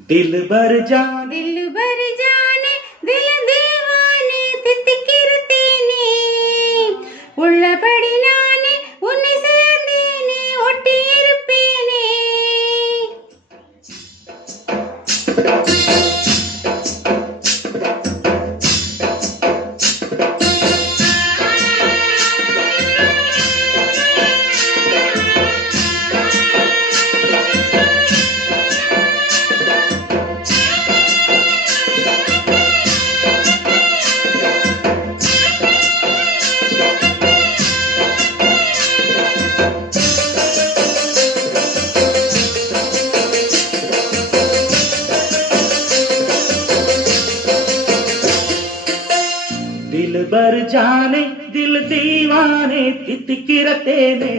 दिल भर जाने दिल दीवाने தித்திக்கிறதேனே உள்ளபடி நானே உன்னை சேர்ந்தேனே ஒட்டி இருப்பேனே. दिल भर जाने दिल दीवाने தித்திக்கிறதேனே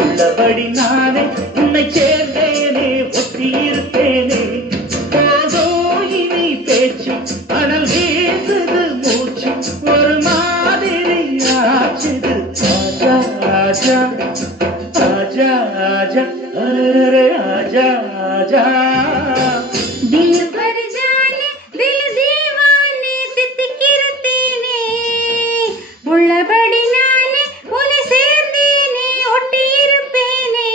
உள்ளபடி நானே உன்னை சேர்ந்தேனே ஒட்டி இருப்பேனே. போதோ இனி பேச்சு அனல் வீசுது மூச்சு ஒரு மாதிரி ஆச்சுது. ஆஜா ஆஜா ஆஜா ஆஜா அரே ஆஜா ஆஜா. दिल भर जाने दिल दीवाने தித்திக்கிறதேனே உள்ளபடி நானே உன்னை சேர்ந்தேனே ஒட்டி இருப்பேனே.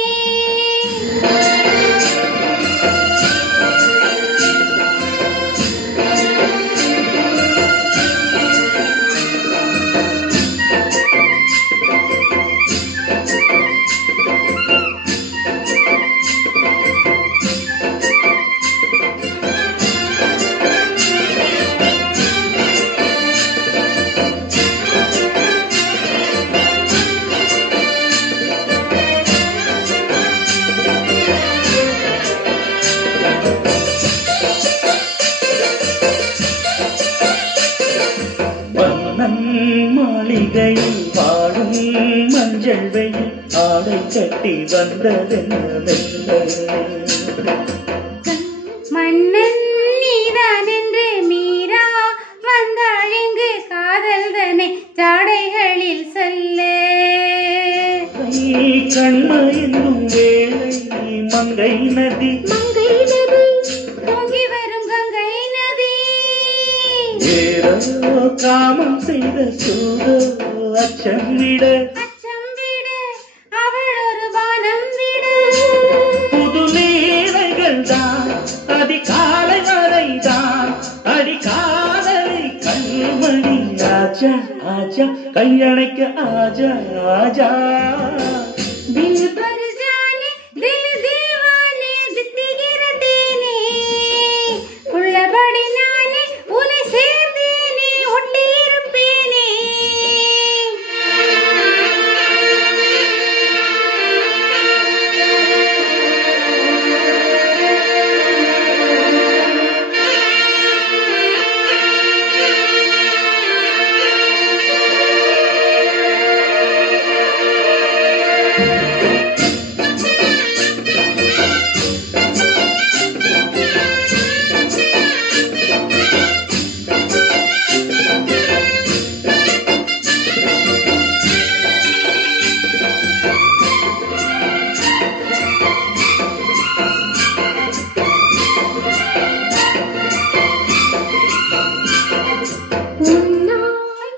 மாளிகையில் பாடும் மஞ்சள் வெயில் ஆடை கட்டி வந்ததென்ன மன்னன் நீதான் என்று மீரா வந்தாள் இங்கு காதல் தனை ஜாடைகளில் சொல்ல. கண்ம என்னும் வேளை மங்கை நதி பொங்கி வரும் கங்கை நதி ஏதோ காமம் செய்த சூதோ அச்சம் விட அவள் ஒரு வானம் விட. புது லீலைகள் தான் அதிகாலை வரைதான் அடிக்காதலை கண்மணி ஆஜா ஆஜா கையணைக்க ஆஜா ஆஜா. दिल भर जाने दिल दीवाने தித்திக்கிறதேனே உள்ளபடி நானே உன்னை சேர்ந்தேனே ஒட்டி இருப்பேனே.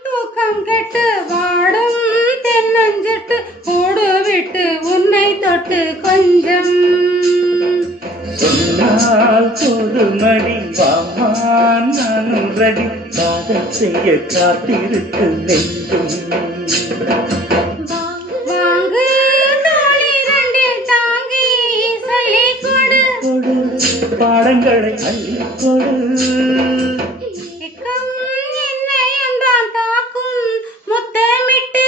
தூக்கம் கெட்டு வாடும் தென்னஞ்சிட்டு கூடு விட்டு உன்னை தொட்டு கொஞ்சம் சொன்னால் போதுமடி வாமான் நானும் ரெடி காதல் செய்ய காத்திருக்கு நெஞ்சும். வாங்கு தோழி ரெண்டில் தாங்கி சொல்லிக் கொடு பாடங்களை அள்ளி கொடு. முத்தமிட்டு